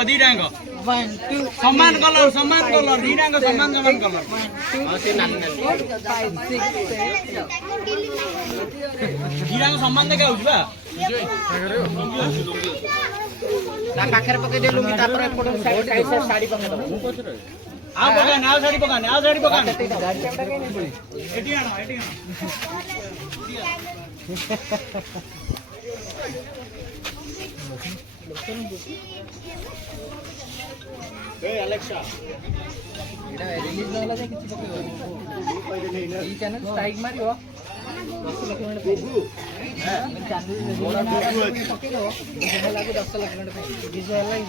हो दिरांग 1 2 समान कलर दिरांग समान कलर 1 2 5 6 7 दिरांग समान देखा होबा ता पाखरे पके दे लुंगी तापर एपट साइड साड़ी पके दो आ साड़ी पकाने एटी आना ए अलेक्सा एटा रिलीज होला जे किछि पके ई चैनल स्ट्राइक मारियो 10 लाख मिनट पके दो लागो 10 लाख मिनट विजुअल लाइक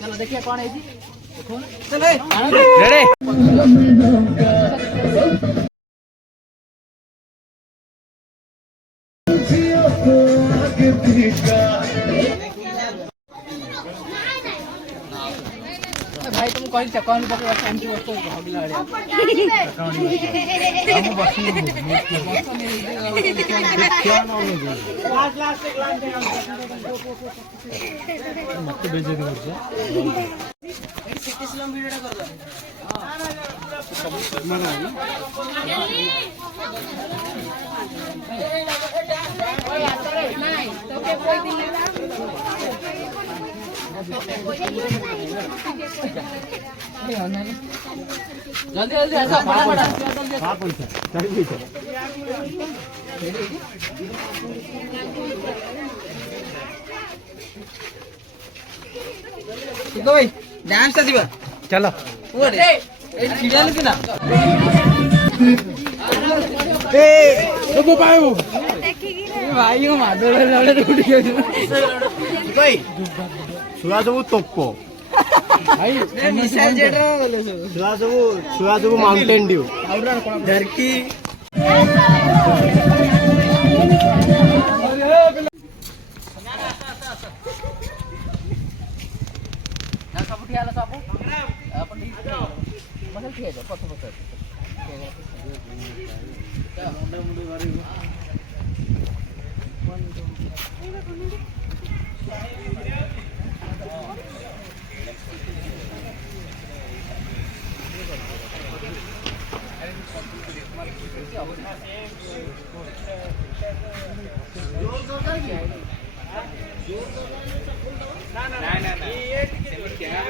चलो देखिए कौन है जी देखो चलो रेडी भाई तुम कौन से कौन पकड़ टाइम की वस्तु भागला रे हम बस लास्ट मत बेइज्जती करछ सिटी स्लम वीडियोटा कर दो नहीं तो के कोई दिन जल्दी जल्दी ऐसा फटाफट हां पैसा चढ़ पैसा ठीक भाई डांस ता दिबा चलो ओरे ए छिड़ाल के ना ए वो पायो भाई यो मादर लड़े उठ गयो भाई छुआ सब तोप भाई मिसाइल जेट बोले छुआ सब माउंटेन ड्यू धरकी ना सब उठिया ला सब अपन ठीक मतलब ठीक है पत्थर पत्थर ना ये क्या